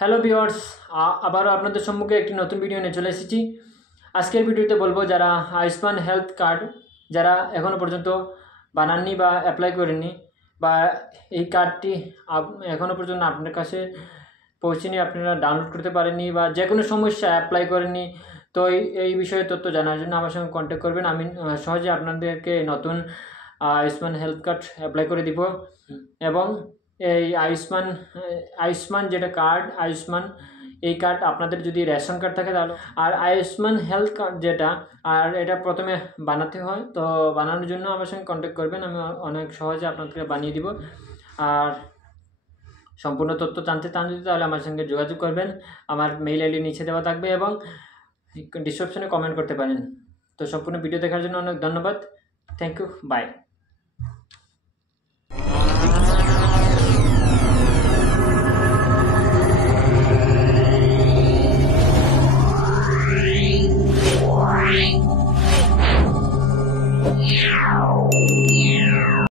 Hello viewers, আবারও আপনাদের সম্মুখে একটি নতুন ভিডিও নিয়ে চলে এসেছি। আজকের ভিডিওতে বলবো যারা আয়ুষ্মান হেলথ কার্ড যারা এখনও পর্যন্ত বানাননি বা অ্যাপ্লাই করেননি, বা এই কার্ডটি এখনও পর্যন্ত আপনার কাছে পৌঁছেনি, আপনারা ডাউনলোড করতে পারেননি, বা যে কোনো সমস্যা অ্যাপ্লাই করেননি, তো এই বিষয়ে তথ্য জানার জন্য আমার সঙ্গে কন্ট্যাক্ট করবেন। আমি সহজে আপনাদেরকে নতুন আয়ুষ্মান হেলথ কার্ড অ্যাপ্লাই করে দিব। এবং এই আয়ুষ্মান যেটা কার্ড, আয়ুষ্মান এই কার্ড আপনাদের যদি রেশন কার্ড থাকে তাহলে, আর আয়ুষ্মান হেলথ কার্ড যেটা, আর এটা প্রথমে বানাতে হয়। তো বানানোর জন্য আমার সঙ্গে কন্ট্যাক্ট করবেন, আমি অনেক সহজে আপনাদেরকে বানিয়ে দিব। আর সম্পূর্ণ তথ্য জানতে চান যদি তাহলে আমার সঙ্গে যোগাযোগ করবেন। আমার মেইল আইডি নিচে দেওয়া থাকবে এবং ডিসক্রিপশনে কমেন্ট করতে পারেন। তো সম্পূর্ণ ভিডিও দেখার জন্য অনেক ধন্যবাদ। Thank you, bye. Wow.